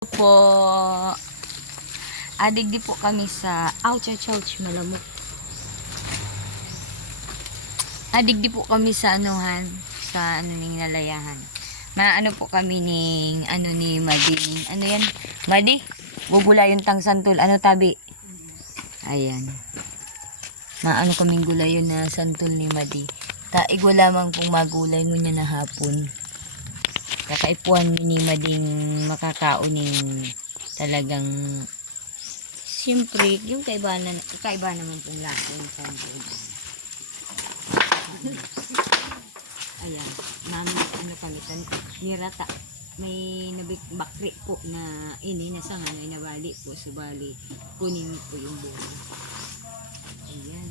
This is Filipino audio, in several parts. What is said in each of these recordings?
Po, adig di po kami sa ouch, malamok. Adig di po kami sa anuhan, sa ano ning nalayahan. Maano po kami ning ano ni Madi. Ano yan? Madi? Gugula yung tang santol. Ano tabi? Ayan. Maano kaming gulayon na santol ni Madi. Taig wala mang pong magulay mo niya na hapon. Kakaipuan ni Mading makakauning talagang siyempre yung kakaiba naman pong lasa yung santol. Ayan, mami, ano kami, nirata. May bakri po na ini, nasa nga, ay nabali po. Subali, kunin po yung buhay. Ayan.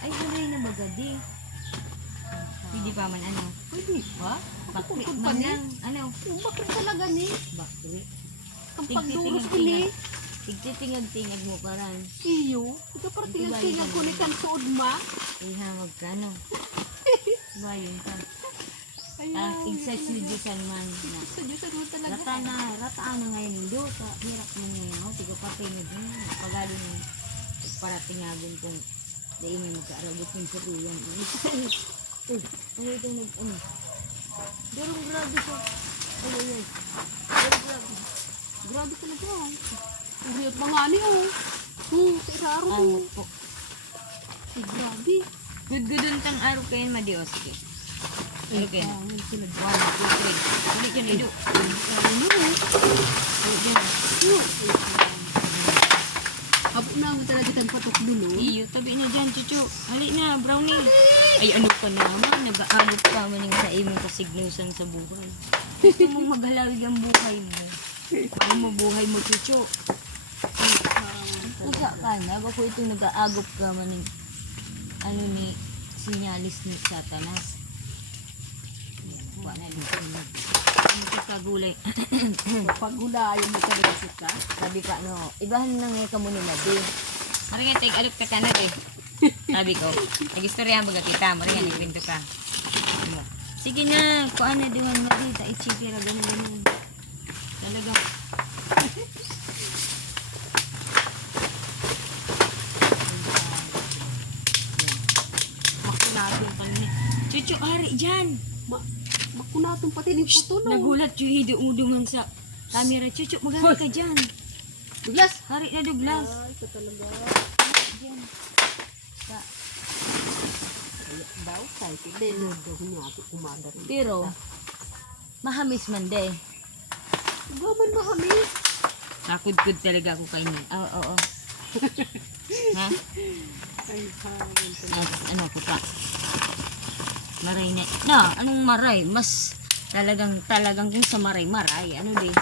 Ay, hulay na bagadi. Hindi pa man ano. Pwede ba? Bakri Bakit man pa lang. Ano? Bakit talaga ni? Bakri. Ang pagduros ko ni. Tigtitingag-tingag mo parang. Iyo. Ito para tingag-tingag ko ni kan suod ma. Ihamag ka, no? Bayon ka. Ang Ayaw. exercise man na. Sa Diyos mo talaga. Rataan na ngayon yung dosa. Hirap mo ngayon, no? Tiga patingag mo. Pagaling para tingagon kung dahil may magkaarabot yung satuyan. Ano ito ano? Darong grabe siya. Ay. Darong grabe. Grabe talaga. Ang hiyot mga ani oh. Sa iraro ko. Ano po. Ay, grabe. Good tang araw kayo Madi. O, sige. Araw kayo. Ay, sila 1, 2, 3. Ulit yun, ido. Ulit yun. Habot na mo talaga itang patok dulo. Iyo, tabi na dyan, chuchu. Hali na, brownie. Ay, ano ka naman? Nag-aabot ka maning sa imong kasignusan sa buhay. Gusto mong maghalawig ang buhay mo. Ano mo buhay mo, chuchu? Usa ka na, bako itong nag-aagop ka maning ano ni sinyalis ni Satanas. Kuha na dito. Ano ka kagulay? Paghulayan mo talaga siya. Sabi ka, no, ibahan na ngayon ka muna na din. Maring nga, alok ka na eh. Sabi ko, nag-istorya baga kita, maring nga, nagpinto ka. Ano? Sige na, kuha na diwan mo dito, ichikira, ganun. Talaga. Makunatong ka na. Chuchu, hari dyan. Makunatong pati ni puto no. Nagulat yung hido-udungan sa camera. Chuchu, magari ka dyan. Douglas. Hari na Douglas. Ay, ito talaga. Dyan. Sa Daw, kahit hindi. Daw niya ako kumada rin. pero, mahamis man de. Gaman mahamis. Nakudkud talaga ako kainin. Oo. Ha? Ay, haman talaga. Ano ko pa? Maray na. No, anong maray? Mas talagang kung sa maray. Ano di?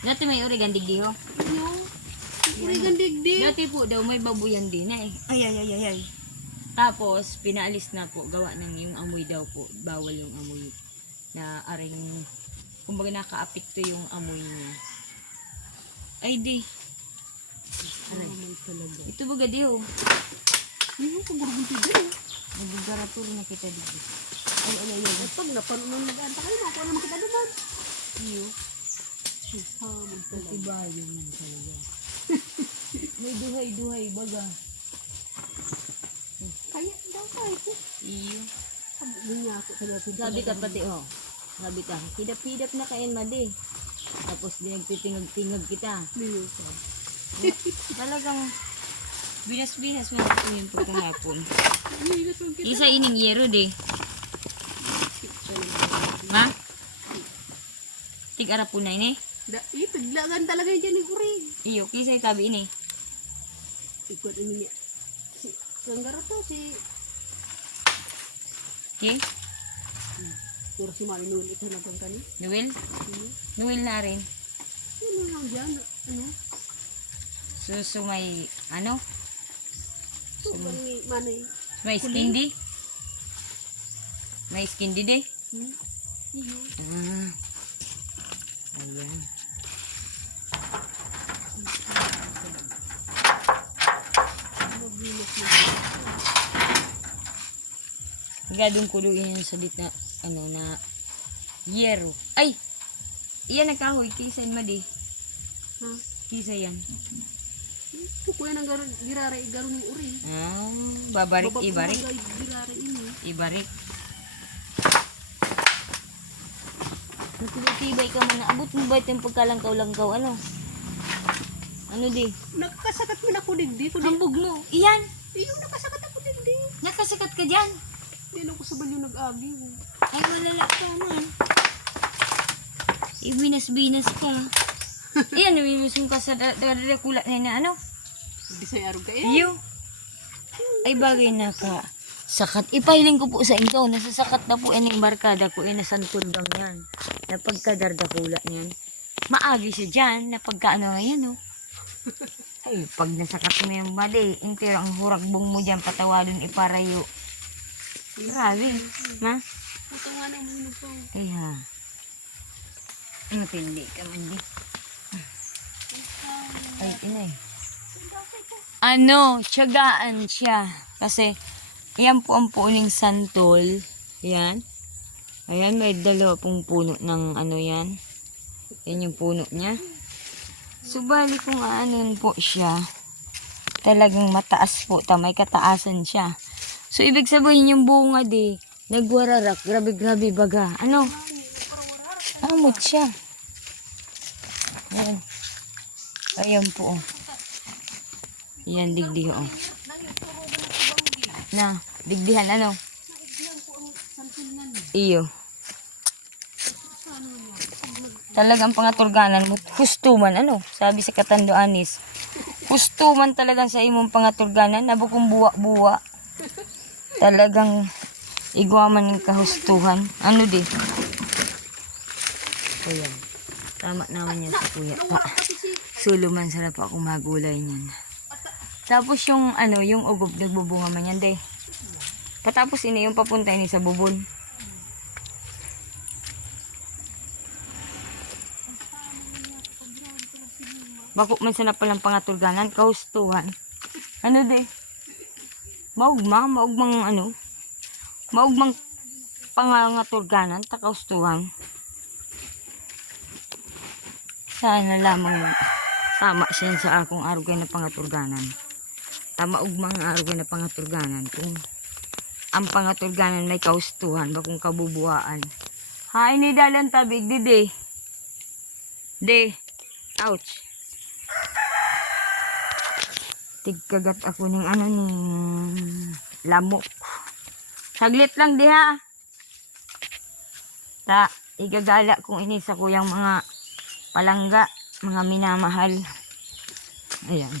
Dati may origan digdi ho. Ano? Urigan digdig. Dati po daw may babuyan din eh. Ay. Tapos, pinaalis na po. Gawa ng yung amoy daw po. Bawal yung amoy na aring, kumbaga nakaapekto yung amoy niya. Ay di. Aray. Gaman talaga. Ito baga di ho. Ano kung gurugin tigil? Nagugaratur na kita dito. Ay. Ay, pag napanood nung nag-anta kayo, ako naman kita naman. Iyo. Haman talaga. Ibayo man talaga. May duhay baga. Kaya daw kahit eh. Iyo. Sabi niya ako talaga. Sabi ka pati oh. Sabi ka, hidap-hidap na kain madi. Tapos dinagtitingag-tingag kita. Niyo. Talagang binas-binas mo ito yung pagkahapon. Niyo sa kita. Isa ining yero de. Ha? Tig-ara po na ini. Paglagan talaga yung dyan ni Kurig. Iyo, kisay tabi ini. Ikot ini niya. Si Sanggara to, si... Okay? Puro si Mari Noel ito nagang kani. Noel? Noel na rin. Ano lang dyan? Ano? So may, ano? So, ni Manay. May skindi? May skindi de? Iyo. Ah. Ayan. Gadong kuluin yan sa dit na ano na yero. Ay! Iyan nagkahoy kaysa madi. Ha? Kisa yan. Kukuya ng girare, garo ng uri. Ah, babarik, ibarik. Girare ini. Ibarik. Matibay ka man. Abot mo ba itong pagkalangkaw-langkaw? Ano? Ano di? Nakasakat mo na ko digdi. Hambog mo. Iyan. Iyo, nakasakat ako digdi. Nakasakat ka dyan. Yan ako sa balyo nag-agi. Ay, malala ka man. Ibinas-binas ka. Iyan, namimusong ka sa kulat na ano? Hindi sa'yo arog ka eh. Iyo. Ay, bagay na ka. Sakat. Ipahiling ko po sa inyo. Nasasakat na po yan yung barkada ko. Inasantol lang yan. Napagkadardakulat niyan. Maagi siya dyan. Napagkaano yan, oh. Ay, pag nasakat mo yung mali, intero ang huragbong mo dyan, patawadon iparayo. Grabe. Ma? Ito nga na uminog ko. Kaya. Matindi ka man di. Ay, inay. Ano, tiyagaan siya. Kasi, yan po ang puning santol. Yan. Ayan, may dalawa pong puno ng ano yan. Yan yung puno niya. Subali kung aanin po siya, talagang mataas po, may kataasan siya. So, ibig sabihin yung bunga di, nagwararak, grabe-grabe baga. Ano? Amot siya. Ayan. Ayan po. Ayan, digdi oh. Na, digdihan ano? Iyo. Talagang pangaturganan mo, hustuman, ano? Sabi sa Katando Anis, hustuman talagang sa imong pangaturganan, nabukong buwa-buwa. Talagang igwaman ng kahustuhan. Ano di? Ayan. Tama naman yan sa kuya. Suluman sarap ako magulay niyan. Tapos yung ano, yung ugob, nagbubunga man yan, de. Patapos ini yung papunta ini sa bubon. Bako man sana palang pangaturganan, kahustuhan. Ano de? Maugmang ano? Maugmang pangaturganan, takahustuhan. Sana lamang tama siya sa akong arugay na pangaturganan. Tama ugmang arugay na pangaturganan. Kung ang pangaturganan may kahustuhan, bakong kabubuhaan. Hay ni dalan tabig, de. De. Ouch. Tigkagat ako ng ano ning lamok. Saglit lang diha. Ta, igagala kong ini sa kuyang mga palangga, mga minamahal. Ayan.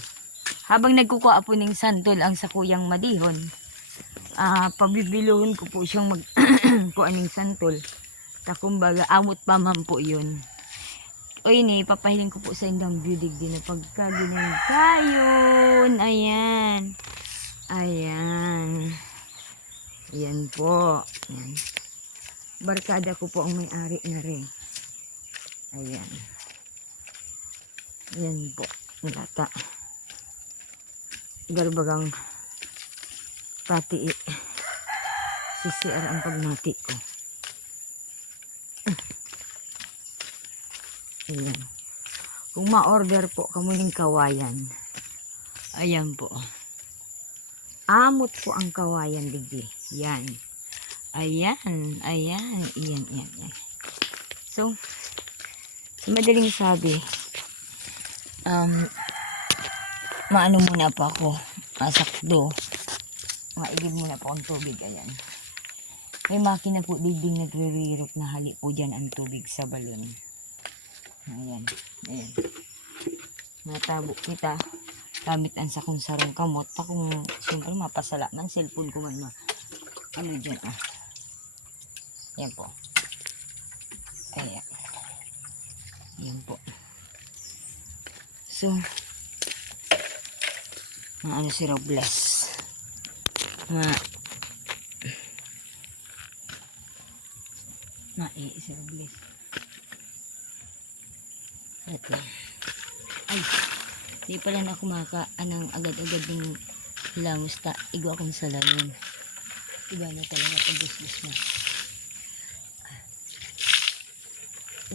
Habang nagkukuha po ng santol ang sa kuyang madihon, pabibiluhon ko po siyang kuha ng santol. Ta kumbaga, amot pa man po yun. O ini, papahiling ko po sa indang beauty din na pagkagiling kayon. Ayan. Ayan. Ayan po. Ayan. Barkada ko po ang may-ari na rin. Ayan. Ayan po. Lata. Garbagang pati sisiar ang pagmati ko. Ayan. Kung ma-order po kamo ng kawayan. Ayan po. Amot po ang kawayan digdi. Yan. Ayan. Ayan. Ayan. Ayan. So, madaling sabi, maano muna pa ako. Masakdo. Maigib muna po ang tubig. Ayan. May makina po digding nagre-rerook na hali po dyan ang tubig sa balon. Ayan, ayan. Natabo kita. Gamit ang sakong sarong kamot. Takong, siyempre, mapasala ng cellphone ko man. Ano dyan, ah. Ayan po. Ayan. Ayan po. So, ano si Robles. Si Robles. Ito. Ay, di pala na kumaka anang agad-agad ng hilamos ta. Igo akong salamin. Iba na talaga pag gusgus na.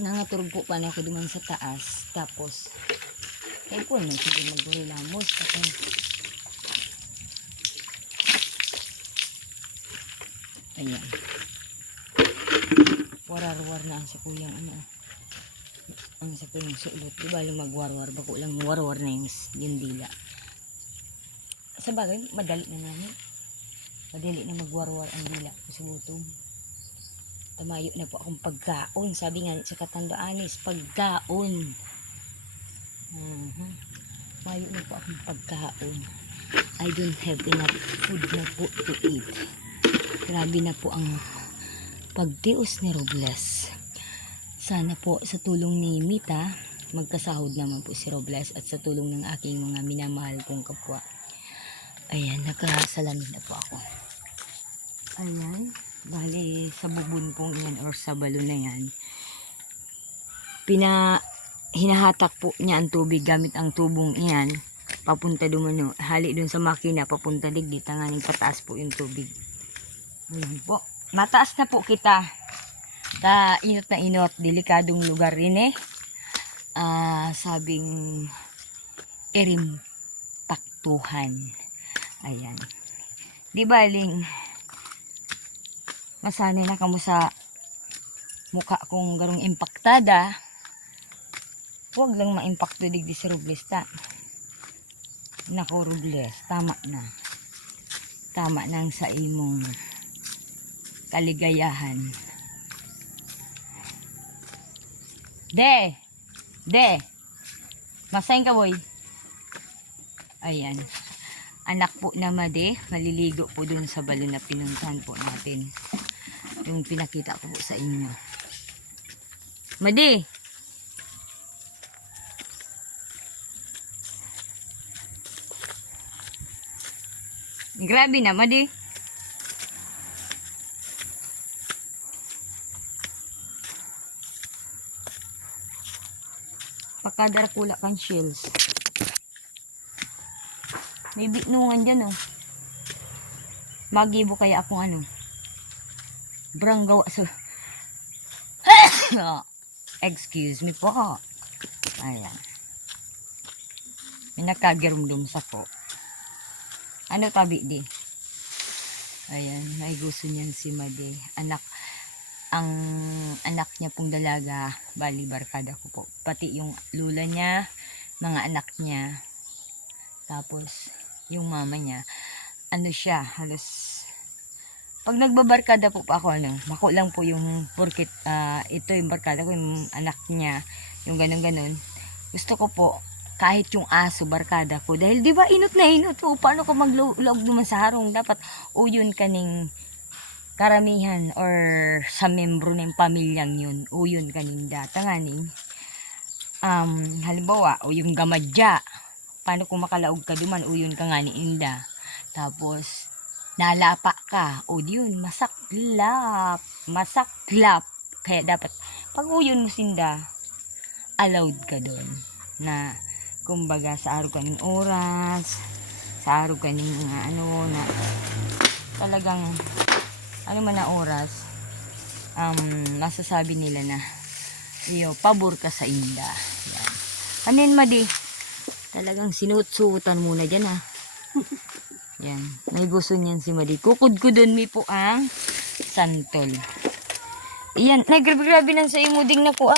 Nangaturog po pa na ako duman sa taas. Tapos, Kaya po naman sige magburilamos. Ayan. Warar-war na ang sa kuyang ano. Ang sa kuyang sulot. Diba lumagwar-war. Bako lang war-war na yung dila. Sa bagay, madali na namin. Madali na magwar-war ang dila ko sa gutom. Tamayo na po akong pagkaon. Sabi nga sa katandaanis, pagkaon. Tamayo na po akong pagkaon. I don't have enough food na po to eat. Grabe na po ang pagtios ni Robles. Sana po sa tulong ni Mita, magkasahod naman po si Robles at sa tulong ng aking mga minamahal kong kapwa. Ayan, nakasalamin na po ako. Ayan, bali sa bubon pong yan or sa balon na yan, hinahatak po niya ang tubig gamit ang tubong iyan, papunta dumano, hali dun sa makina, papunta digdi, tanganing pataas po yung tubig. Ayan po, mataas na po kita. Inot na inot, delikadong lugar rin eh. Sabing erim paktuhan. Ayan. Di baling masanay na kamo sa mukha kong garong impaktada. Huwag lang ma-impacto digdi si Robles ta. Nako Robles, tama na. Tama nang sa imong kaligayahan. De. Masayin ka boy. Ayan. Anak po na Made, maliligo po dun sa balon na pinuntahan po natin. Yung pinakita ko po sa inyo. Made! Grabe na, Made. Pakadar pula kang shells. May bitnungan dyan, oh. Magibo kaya akong ano. Brang gawa sa... Excuse me po. Ayan. May nakagirumdum sa po. Ano tabi di? Ayan. May gusto niyan si Made. Ang anak niya pong dalaga. Bali, barkada ko po. Pati yung lula niya. Mga anak niya. Tapos, yung mama niya, ano siya, halos, pag nagbabarkada po pa ako, mako lang po yung, porkit, ito yung barkada ko, yung anak niya, yung ganun-ganun. Gusto ko po, kahit yung aso, barkada ko, dahil di ba inot na inot po, paano ka magloob naman sa harong, dapat, uyon kaning karamihan, or sa membro ng pamilyang yun, uyon kaning datanganing, halimbawa, o yung gamadya, paano kung makalaog ka duman, uyon ka nga ni Inda. Tapos, nalapa ka, o yun, masaklap. Kaya dapat, pag uyon mo sinda, allowed ka doon. Na, kumbaga, sa araw ka ng oras, sa araw ka ng na, talagang, ano man na oras, masasabi nila na, pabor ka sa Inda. Yan. Kanin Madi, talagang sinuot-suotan muna dyan ha. Yan. May gusto niyan si Madi. Kukod ko dun mi po ang santol. Iyan. Naggrabe nang sa imuding na ko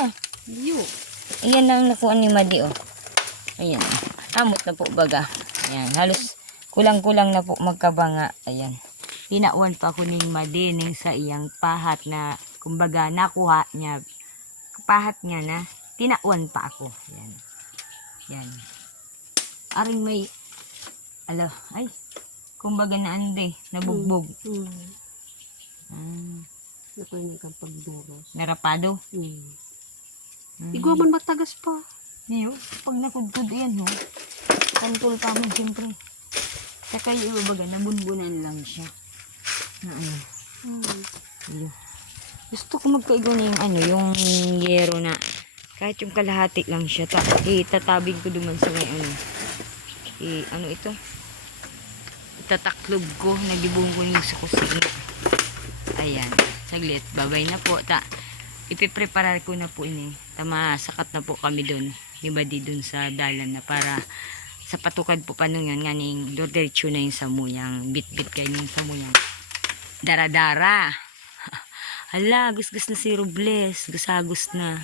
Iyan ang nakuha ni Madi oh. Ayan. Amot na po baga. Ayan. Halos kulang-kulang na po magkabanga. Ayan. Tinawan pa ako ni Madi ng sa iyang pahat na kumbaga nakuha niya. Pahat niya na tinawan pa ako. Ayan. Yan. Aring may kumbaga na ande, nabugbog. Ito yung pagduros. Narapado. Igwa man matagas pa. Niyo, pag nakudkud yan ho, kantol pa mo siyempre. Saka yung baga, nabunbunan lang siya. Gusto ko magkaigo na yung yung yero na kahit yung kalahati lang siya. Tatabing ko duman sa may ito? Itataklob ko. Nagibong ko yung sa kusina. Ayan. Saglit. Babay na po. Ipipreparar ko na po ini. Tama, sakat na po kami dun. ni Badi dun sa dalan na para sa patukad po panong yan nga ning diretso na yung samuyang bit-bit kayo yung samuyang dara-dara. Hala, gusgus na si Robles, gusagos na.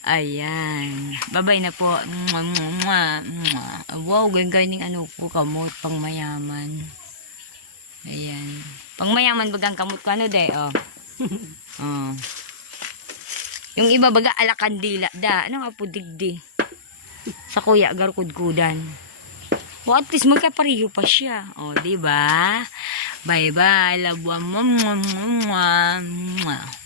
Ayan, babay na po. Mwah, mwah, mwah, mwah. Wow, ganyan ano po, kamot pang mayaman. Ayan, pang mayaman bagang kamot ko ano de, oh. Oh. Yung iba baga ala kandila da. Ano nga po digdi. Sa kuya garkudkudan. O at least magkapareho pa siya. O, di ba? Bye bye. Love you. Mwah, mwah, mwah, mwah.